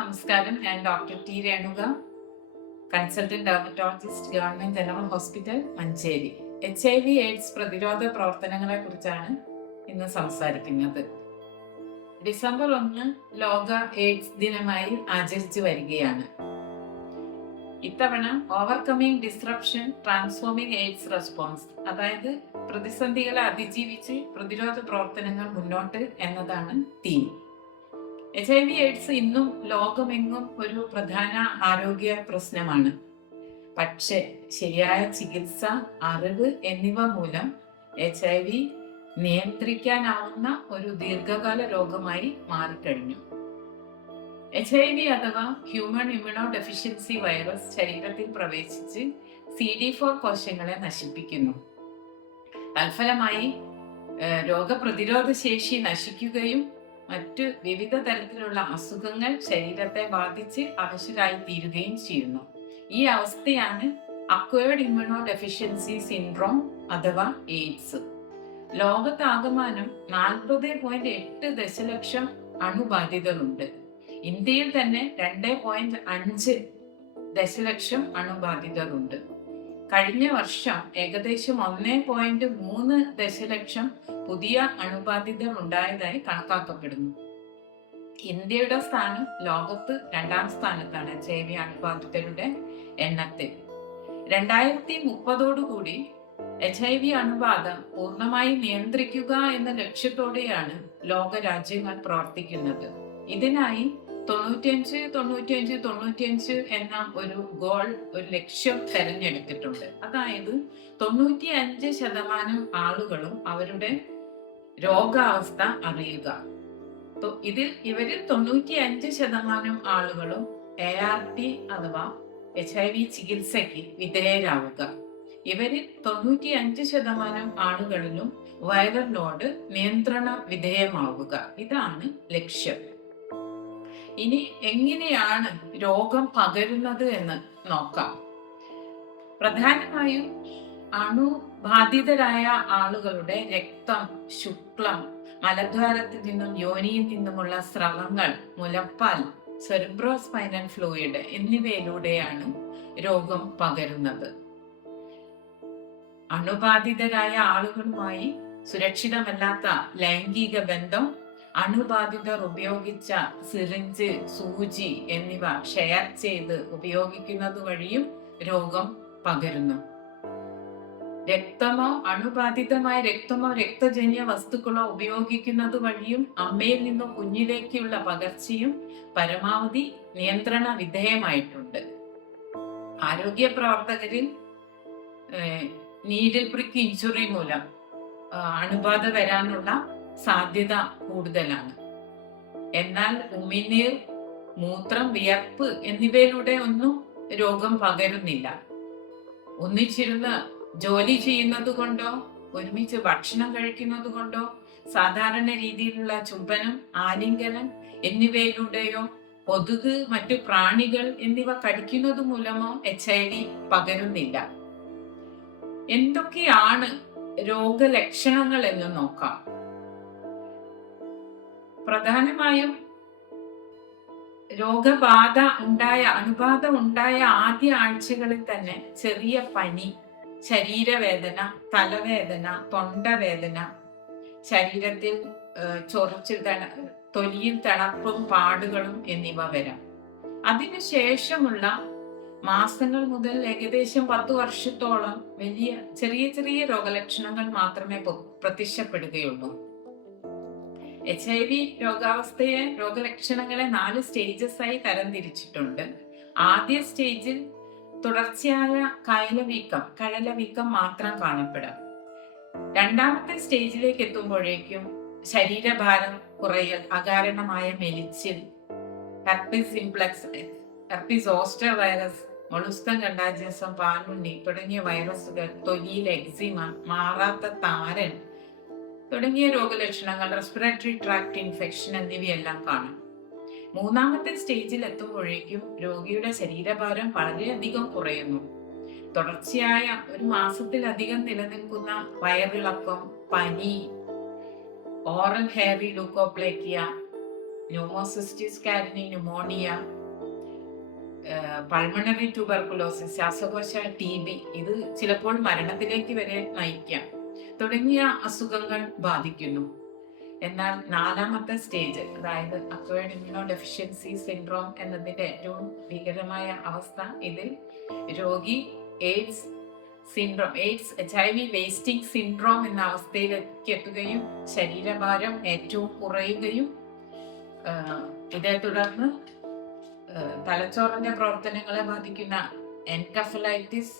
നമസ്കാരം. ഞാൻ doctor T Renuka, consultant dermatologist, government general hospital, Manjeri. HIV/AIDS പ്രതിരോധ പ്രവർത്തനങ്ങളെ കുറിച്ചാണ് ഇന്ന് സംസാരിക്കുന്നത്. ഡിസംബർ 1 ലോക എയ്ഡ്സ് ദിനമായി ആചരിച്ചു വരികയാണ്. ഇത്തവണ overcoming disruption transforming AIDS response, അതായത് പ്രതിസന്ധികളെ അതിജീവിച്ച് പ്രതിരോധ പ്രവർത്തനങ്ങൾ മുന്നോട്ട് എന്നതാണ് തീം. HIV/AIDS ഇന്നും ലോകമെങ്ങും ഒരു പ്രധാന ആരോഗ്യ പ്രശ്നമാണ്. പക്ഷേ ശരിയായ ചികിത്സ, അറിവ് എന്നിവ മൂലം HIV നിയന്ത്രിക്കാനാവുന്ന ഒരു ദീർഘകാല രോഗമായി മാറിക്കഴിഞ്ഞു. HIV അഥവാ ഹ്യൂമൻ ഇമ്മ്യൂണോ ഡെഫിഷ്യൻസി വൈറസ് ശരീരത്തിൽ പ്രവേശിച്ച് CD4 കോശങ്ങളെ നശിപ്പിക്കുന്നു. തൽഫലമായി രോഗപ്രതിരോധ ശേഷി നശിക്കുകയും മറ്റു വിവിധ തരത്തിലുള്ള അസുഖങ്ങൾ ശരീരത്തെ ബാധിച്ച് അവശരായി തീരുകയും ചെയ്യുന്നു. ഈ അവസ്ഥയാണ് അക്വയർഡ് ഇമ്മ്യൂണോ ഡെഫിഷ്യൻസി സിൻഡ്രോം അഥവാ എയ്ഡ്സ്. ലോകത്താകമാനം 40.8 ദശലക്ഷം അണുബാധിതരുണ്ട്. ഇന്ത്യയിൽ തന്നെ 2.5 ദശലക്ഷം അണുബാധിതരുണ്ട്. കഴിഞ്ഞ വർഷം ഏകദേശം 1.3 ദശലക്ഷം പുതിയ അണുബാധിതർ ഉണ്ടായതായി കണക്കാക്കപ്പെടുന്നു. ഇന്ത്യയുടെ സ്ഥാനം ലോകത്ത് 2ാം സ്ഥാനത്താണ് HIV അണുബാധിതരുടെ എണ്ണത്തിൽ. 2030 HIV അണുബാധ പൂർണ്ണമായി നിയന്ത്രിക്കുക എന്ന ലക്ഷ്യത്തോടെയാണ് ലോക രാജ്യങ്ങൾ പ്രവർത്തിക്കുന്നത്. ഇതിനായി 95-95-95 എന്ന ഒരു ലക്ഷ്യം തെരഞ്ഞെടുത്തിട്ടുണ്ട്. അതായത് 95% ആളുകളും അവരുടെ രോഗാവസ്ഥ അറിയുക. ഇവരിൽ 95% ആളുകളും ART അഥവാ HIV ചികിത്സയ്ക്ക് വിധേയരാവുക. ഇവരിൽ 95% ആളുകളിലും വൈറൽ ലോഡ് നിയന്ത്രണ വിധേയമാവുക. ഇതാണ് ലക്ഷ്യം. ഇനി എങ്ങനെയാണ് രോഗം പകരുന്നത് എന്ന് നോക്കാം. പ്രധാനമായും അണുബാധിതരായ ആളുകളുടെ രക്തം, ശുക്ലം, മലദ്വാരത്തിൽ നിന്നും യോനിയിൽ നിന്നുമുള്ള സ്രവങ്ങൾ, മുലപ്പാൽ, സെറിബ്രോസ്പൈനൽ ഫ്ലൂയിഡ് എന്നിവയിലൂടെയാണ് രോഗം പകരുന്നത്. അണുബാധിതരായ ആളുകളുമായി സുരക്ഷിതമല്ലാത്ത ലൈംഗിക ബന്ധം, അണുബാധിതർ ഉപയോഗിച്ച സിറിഞ്ച്, സൂചി എന്നിവ ഷെയർ ചെയ്ത് ഉപയോഗിക്കുന്നത് വഴിയും രോഗം പകരുന്നു. രക്തമോ അണുബാധിതമായ രക്തമോ രക്തജന്യ വസ്തുക്കളോ ഉപയോഗിക്കുന്നത് വഴിയും അമ്മയിൽ നിന്നും കുഞ്ഞിലേക്കുള്ള പകർച്ചയും പരമാവധി നിയന്ത്രണ വിധേയമായിട്ടുണ്ട്. ആരോഗ്യ പ്രവർത്തകരിൽ നീഡിൽ പ്രിക്ക് ഇഞ്ചുറി മൂലം അണുബാധ വരാനുള്ള സാധ്യത കൂടുതലാണ്. എന്നാൽ ഉമിനീർ, മൂത്രം, വിയർപ്പ് എന്നിവയിലൂടെ ഒന്നും രോഗം പകരുന്നില്ല. ഒന്നിച്ചിരുന്ന് ജോലി ചെയ്യുന്നത് കൊണ്ടോ ഒരുമിച്ച് ഭക്ഷണം കഴിക്കുന്നത് കൊണ്ടോ സാധാരണ രീതിയിലുള്ള ചുംബനം, ആലിംഗനം എന്നിവയിലൂടെയോ കൊതുക്, മറ്റു പ്രാണികൾ എന്നിവ കടിക്കുന്നത് മൂലമോ HIV പകരുന്നില്ല. എന്തൊക്കെയാണ് രോഗലക്ഷണങ്ങൾ എന്ന് നോക്കാം. പ്രധാനമായും അണുബാധ ഉണ്ടായ ആദ്യ ആഴ്ചകളിൽ തന്നെ ചെറിയ പനി, ശരീരവേദന, തലവേദന, തൊണ്ടവേദന, ശരീരത്തിൽ ചൊറിച്ചിൽ, തൊലിയിൽ തണുപ്പും പാടുകളും എന്നിവ വരാം. അതിനുശേഷമുള്ള മാസങ്ങൾ മുതൽ ഏകദേശം 10 വർഷത്തോളം ചെറിയ ചെറിയ രോഗലക്ഷണങ്ങൾ മാത്രമേ പ്രത്യക്ഷപ്പെടുകയുള്ളൂ. HIV രോഗലക്ഷണങ്ങളെ 4 സ്റ്റേജസ് ആയി തരംതിരിച്ചിട്ടുണ്ട്. ആദ്യ സ്റ്റേജിൽ തുടർച്ചയായ കഴലവീക്കം മാത്രം കാണപ്പെടാം. 2ാമത്തെ സ്റ്റേജിലേക്ക് എത്തുമ്പോഴേക്കും ശരീരഭാരം കുറയൽ, അകാരണമായ മെലിച്ചിൽ, herpes simplex, herpes zoster virus, molluscum contagiosum, പാൽമുണ്ണി തുടങ്ങിയ വൈറസുകൾ, തൊലിയിൽ എക്സിമ, മാറാത്ത താരൻ തുടങ്ങിയ രോഗലക്ഷണങ്ങൾ, റെസ്പിറേറ്ററി ട്രാക്ട് ഇൻഫെക്ഷൻ എന്നിവയെല്ലാം കാണും. 3ാമത്തെ സ്റ്റേജിൽ എത്തുമ്പോഴേക്കും രോഗിയുടെ ശരീരഭാരം വളരെയധികം കുറയുന്നു. തുടർച്ചയായ 1 മാസത്തിലധികം നിലനിൽക്കുന്ന വയറിളക്കം, പനി, oral hairy leukoplakia, pneumocystis carinii pneumonia, pulmonary tuberculosis, ശ്വാസകോശ TB, ഇത് ചിലപ്പോൾ മരണത്തിലേക്ക് വരെ നയിക്കാം, തുടങ്ങിയ അസുഖങ്ങൾ ബാധിക്കുന്നു. എന്നാൽ 4ാമത്തെ സ്റ്റേജ്, അതായത് അക്വയർഡ് ഇമ്മ്യൂണോ ഡെഫിഷ്യൻസി സിൻഡ്രോം എന്നതിന്റെ ഏറ്റവും ഭീകരമായ അവസ്ഥ, ഇതിൽ രോഗി AIDS syndrome, HIV wasting syndrome എന്ന അവസ്ഥയിലേക്ക് എത്തുകയും ശരീരഭാരം ഏറ്റവും കുറയുകയും ഇതേ തുടർന്ന് തലച്ചോറിന്റെ പ്രവർത്തനങ്ങളെ ബാധിക്കുന്ന എൻകഫലൈറ്റിസ്,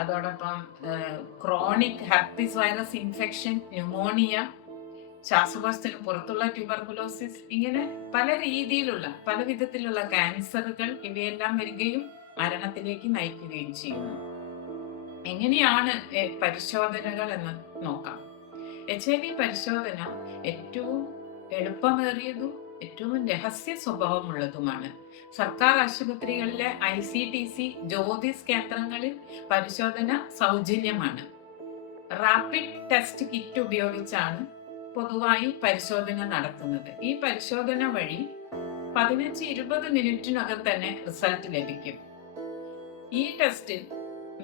അതോടൊപ്പം chronic herpes virus infection, pneumonia, ശ്വാസകോശത്തിന് പുറത്തുള്ള ട്യൂബർകുലോസിസ്, ഇങ്ങനെ പല വിധത്തിലുള്ള ക്യാൻസറുകൾ ഇവയെല്ലാം വരികയും മരണത്തിലേക്ക് നയിക്കുകയും ചെയ്യുന്നു. എങ്ങനെയാണ് പരിശോധനകൾ എന്ന് നോക്കാം. HIV പരിശോധന ഏറ്റവും എളുപ്പമേറിയതും ഏറ്റവും രഹസ്യ സ്വഭാവമുള്ളതുമാണ്. സർക്കാർ ആശുപത്രികളിലെ ICTC ജ്യോതിസ് കേന്ദ്രങ്ങളിൽ പരിശോധന സൗജന്യമാണ്. റാപ്പിഡ് ടെസ്റ്റ് കിറ്റ് ഉപയോഗിച്ചാണ് പൊതുവായി പരിശോധന നടത്തുന്നത്. ഈ പരിശോധന വഴി 15-20 മിനിറ്റിനകം തന്നെ റിസൾട്ട് ലഭിക്കും. ഈ ടെസ്റ്റിൽ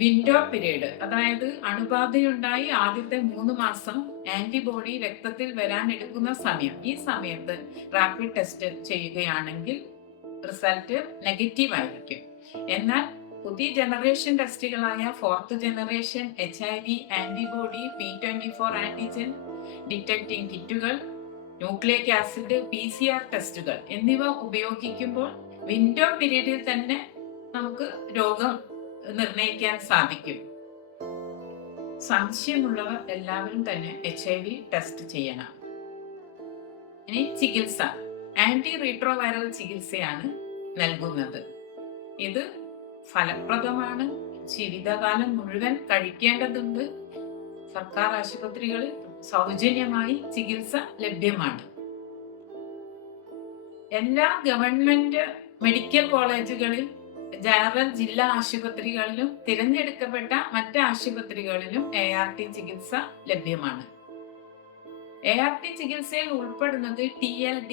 വിൻഡോ പീരീഡ്, അതായത് അണുബാധയുണ്ടായി ആദ്യത്തെ 3 മാസം ആന്റിബോഡി രക്തത്തിൽ വരാൻ എടുക്കുന്ന സമയം, ഈ സമയത്ത് റാപ്പിഡ് ടെസ്റ്റ് ചെയ്യുകയാണെങ്കിൽ റിസൾട്ട് നെഗറ്റീവ് ആയിരിക്കും. എന്നാൽ പുതിയ ജനറേഷൻ ടെസ്റ്റുകളായ 4th generation HIV antibody, P24 antigen detecting കിറ്റുകൾ, ന്യൂക്ലിയിക് ആസിഡ് PCR ടെസ്റ്റുകൾ എന്നിവ ഉപയോഗിക്കുമ്പോൾ വിൻഡോ പീരീഡിൽ തന്നെ നമുക്ക് രോഗം നിർണയിക്കാൻ സാധിക്കും. സംശയമുള്ളവർ എല്ലാവരും തന്നെ HIV ടെസ്റ്റ് ചെയ്യണം. ഇനി ചികിത്സ, ആന്റി റീട്രോവൈറൽ ചികിത്സയാണ് നൽകുന്നത്. ഇത് ഫലപ്രദമാണ്, ജീവിതകാലം മുഴുവൻ കഴിക്കേണ്ടതുണ്ട്. സർക്കാർ ആശുപത്രികളിൽ സൗജന്യമായി ചികിത്സ ലഭ്യമാണ്. എല്ലാ ഗവൺമെന്റ് മെഡിക്കൽ കോളേജുകളിൽ, ജനറൽ ജില്ലാ ആശുപത്രികളിലും തിരഞ്ഞെടുക്കപ്പെട്ട മറ്റ് ആശുപത്രികളിലും ART ചികിത്സ ലഭ്യമാണ്. ART ചികിത്സയിൽ ഉൾപ്പെടുന്നത് TLD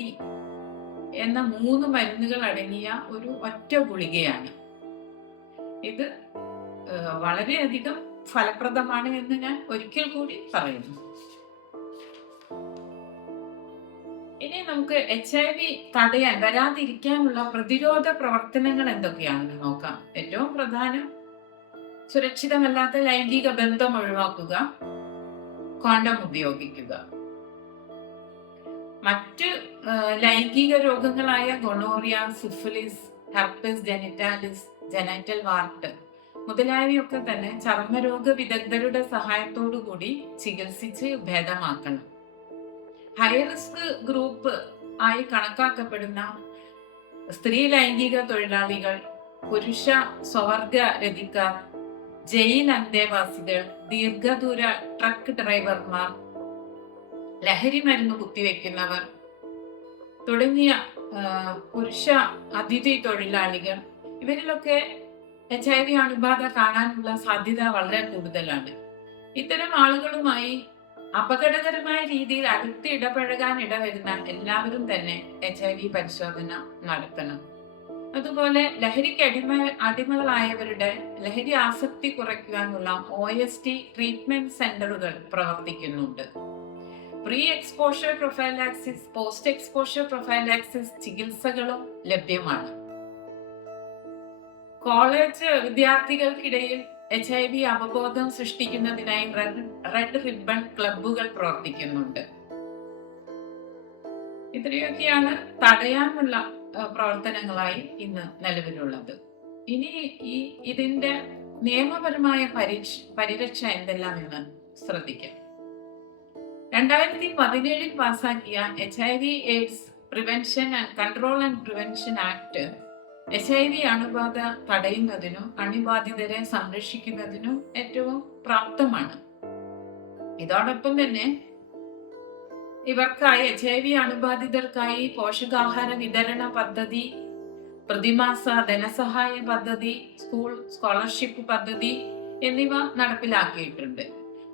എന്ന 3 മരുന്നുകൾ അടങ്ങിയ ഒരു ഒറ്റ ഗുളികയാണ്. ഇത് വളരെയധികം ഫലപ്രദമാണ് എന്ന് ഞാൻ ഒരിക്കൽ കൂടി പറയുന്നു. ഇനി നമുക്ക് HIV തടയാൻ, വരാതിരിക്കാനുള്ള പ്രതിരോധ പ്രവർത്തനങ്ങൾ എന്തൊക്കെയാണെന്ന് നോക്കാം. ഏറ്റവും പ്രധാനം സുരക്ഷിതമല്ലാത്ത ലൈംഗിക ബന്ധം ഒഴിവാക്കുക, കോണ്ടം ഉപയോഗിക്കുക. മറ്റ് ലൈംഗിക രോഗങ്ങളായ ഗൊണോറിയ, സിഫിലിസ്, ഹെർപ്പിസ് ജെനിറ്റാലിസ്, ജെനൈറ്റൽ വാർട്ട് മുതലായവയൊക്കെ തന്നെ ചർമ്മരോഗ വിദഗ്ധരുടെ സഹായത്തോടു കൂടി ചികിത്സിച്ച് ഭേദമാക്കണം. ഹൈ റിസ്ക് ഗ്രൂപ്പ് ആയി കണക്കാക്കപ്പെടുന്ന സ്ത്രീ ലൈംഗിക തൊഴിലാളികൾ, പുരുഷ സ്വവർഗ രതിക്കാർ, ജയിൽ അന്തേവാസികൾ, ദീർഘദൂര ട്രക്ക് ഡ്രൈവർമാർ, ലഹരി മരുന്ന് കുത്തിവെക്കുന്നവർ തുടങ്ങിയ പുരുഷ അതിഥി തൊഴിലാളികൾ, ഇവരിലൊക്കെ HIV അണുബാധ കാണാനുള്ള സാധ്യത വളരെ കൂടുതലാണ്. ഇത്തരം ആളുകളുമായി അപകടകരമായ രീതിയിൽ അടുത്ത് ഇടപഴകാൻ ഇടവരുന്ന എല്ലാവരും തന്നെ HIV പരിശോധന നടത്തണം. അതുപോലെ ലഹരിക്ക് അടിമകളായവരുടെ ലഹരി ആസക്തി കുറയ്ക്കുവാനുള്ള OST ട്രീറ്റ്മെന്റ് സെന്ററുകൾ പ്രവർത്തിക്കുന്നുണ്ട്. Pre exposure prophylaxis, post exposure prophylaxis ചികിത്സകളും ലഭ്യമാണ്. കോളേജ് വിദ്യാർത്ഥികൾക്കിടയിൽ HIV അവബോധം സൃഷ്ടിക്കുന്നതിനായി റെഡ് റിബൺ ക്ലബ്ബുകൾ പ്രവർത്തിക്കുന്നുണ്ട്. ഇത്രയൊക്കെയാണ് തടയാനുള്ള പ്രവർത്തനങ്ങളായി ഇന്ന് നിലവിലുള്ളത്. ഇനി ഇതിന്റെ നിയമപരമായ പരിരക്ഷ എന്തെല്ലാം എന്ന് ശ്രദ്ധിക്കാം. 2017 പാസാക്കിയ HIV AIDS prevention and control and prevention act HIV അണുബാധ തടയുന്നതിനും അണുബാധിതരെ സംരക്ഷിക്കുന്നതിനും ഏറ്റവും പ്രാപ്തമാണ്. ഇതോടൊപ്പം തന്നെ ഇവർക്കായി HIV അണുബാധിതർക്കായി പോഷകാഹാര വിതരണ പദ്ധതി, പ്രതിമാസ ധനസഹായ പദ്ധതി, സ്കൂൾ സ്കോളർഷിപ്പ് പദ്ധതി എന്നിവ നടപ്പിലാക്കിയിട്ടുണ്ട്.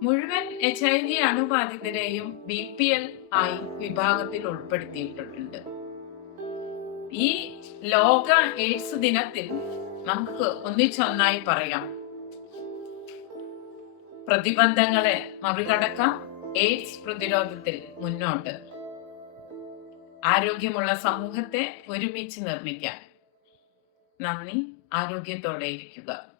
മുഴുവൻ HIV അണുബാധിതരെയും BPL ആയി വിഭാഗത്തിൽ ഉൾപ്പെടുത്തിയിട്ടുണ്ട്. ഈ ലോക എയ്ഡ്സ് ദിനത്തിൽ നമുക്ക് ഒന്നിച്ചൊന്നായി പറയാം, പ്രതിബന്ധങ്ങളെ മറികടക്കാം, എയ്ഡ്സ് പ്രതിരോധത്തിൽ മുന്നോട്ട്. ആരോഗ്യമുള്ള സമൂഹത്തെ ഒരുമിച്ച് നിർമ്മിക്കാം. നന്ദി. ആരോഗ്യത്തോടെ ഇരിക്കുക.